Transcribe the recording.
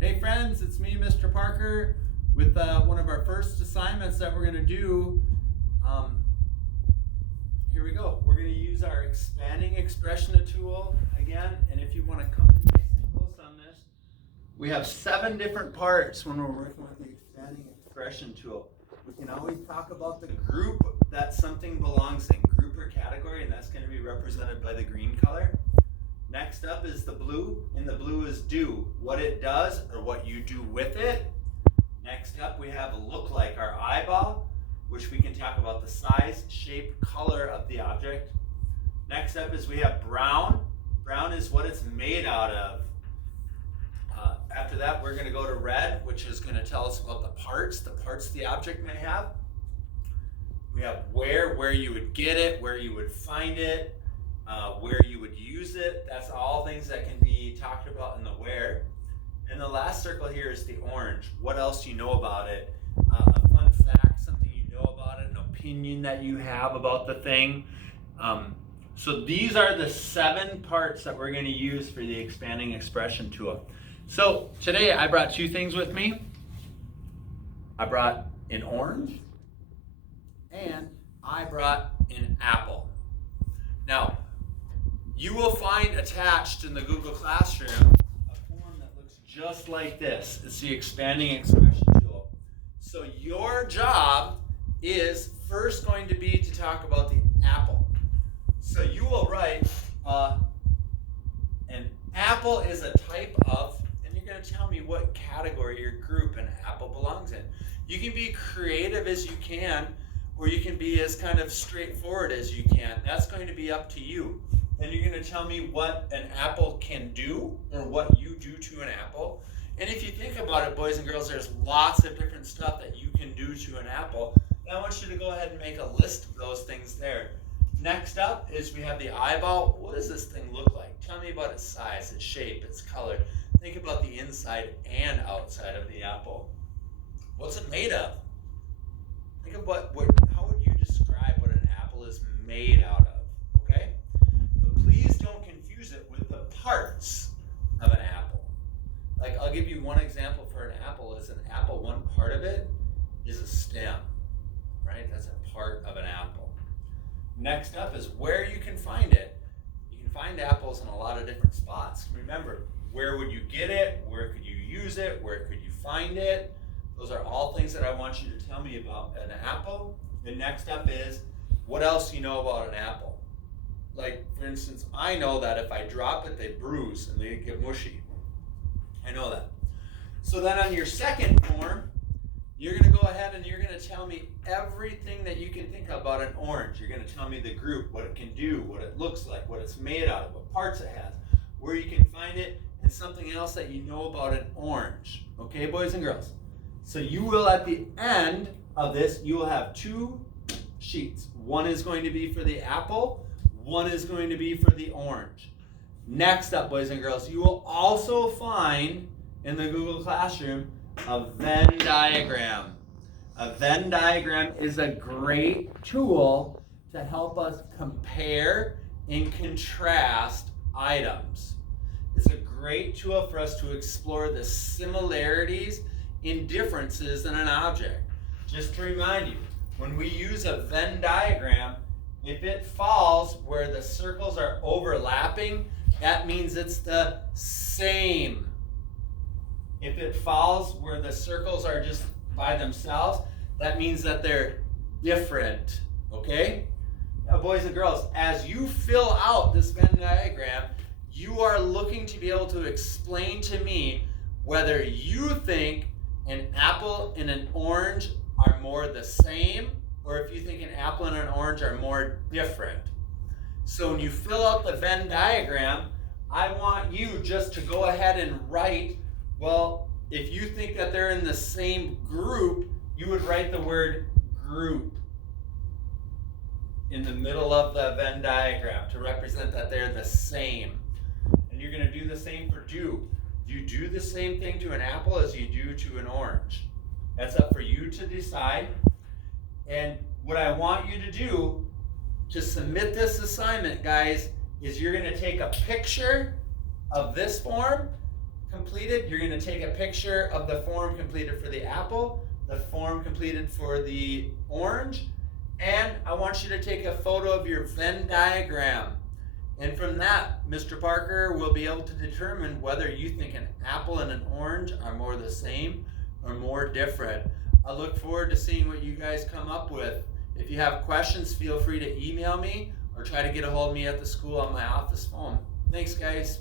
Hey friends, it's me, Mr. Parker, with one of our first assignments that we're going to do. Here we go. We're going to use our expanding expression tool again, and if you want to come in nice and close on this, we have 7 different parts when we're working with the expanding expression tool. We can always talk about the group that something belongs in, group or category, and that's going to be represented by the green color. Next up is the blue, and the blue is do, what it does or what you do with it. Next up we have look like, our eyeball, which we can talk about the size, shape, color of the object. Next up is we have brown. Brown is what it's made out of. After that we're going to go to red, which is going to tell us about the parts the object may have. We have where you would get it, where you would find it, where you would use it. That's all things that can be talked about in the where. And the last circle here is the orange. What else you know about it? A fun fact, something you know about it, an opinion that you have about the thing. So these are the 7 parts that we're going to use for the expanding expression tool. So today I brought 2 things with me. I brought an orange and I brought an apple. Now, you will find attached in the Google Classroom a form that looks just like this. It's the expanding expression tool. So your job is first going to be to talk about the apple. So you will write an apple is a type of, and you're going to tell me what category or group an apple belongs in. You can be creative as you can, or you can be as kind of straightforward as you can. That's going to be up to you. Then you're going to tell me what an apple can do, or what you do to an apple. And if you think about it, boys and girls, there's lots of different stuff that you can do to an apple. And I want you to go ahead and make a list of those things there. Next up is we have the eyeball. What does this thing look like? Tell me about its size, its shape, its color. Think about the inside and outside of the apple. What's it made of? Think of how would you describe what an apple is made out of, okay? But please don't confuse it with the parts of an apple. Like, I'll give you one example for an apple. Is an apple, one part of it is a stem, right? That's a part of an apple. Next up is where you can find it. You can find apples in a lot of different spots. Remember, where would you get it? Where could you use it? Where could you find it? Those are all things that I want you to tell me about an apple. The next up is, what else you know about an apple? Like, for instance, I know that if I drop it, they bruise and they get mushy. I know that. So then on your second form, you're going to go ahead and you're going to tell me everything that you can think about an orange. You're going to tell me the group, what it can do, what it looks like, what it's made out of, what parts it has, where you can find it, and something else that you know about an orange. Okay, boys and girls? So you will, at the end of this, you will have 2 sheets. One is going to be for the apple, one is going to be for the orange. Next up, boys and girls, you will also find in the Google Classroom a Venn diagram. A Venn diagram is a great tool to help us compare and contrast items. It's a great tool for us to explore the similarities in differences in an object. Just to remind you, when we use a Venn diagram, if it falls where the circles are overlapping, that means it's the same. If it falls where the circles are just by themselves, that means that they're different. Okay? Now, boys and girls, as you fill out this Venn diagram, you are looking to be able to explain to me whether you think an apple and an orange are more the same, or if you think an apple and an orange are more different. So when you fill out the Venn diagram, I want you just to go ahead and write, well, if you think that they're in the same group, you would write the word group in the middle of the Venn diagram to represent that they're the same. And you're going to do the same for do. You do the same thing to an apple as you do to an orange. That's up for you to decide. And what I want you to do to submit this assignment, guys, is you're going to take a picture of this form, completed, you're going to take a picture of the form completed for the apple, the form completed for the orange, and I want you to take a photo of your Venn diagram. And from that, Mr. Parker will be able to determine whether you think an apple and an orange are more the same or more different. I look forward to seeing what you guys come up with. If you have questions, feel free to email me or try to get a hold of me at the school on my office phone. Thanks, guys.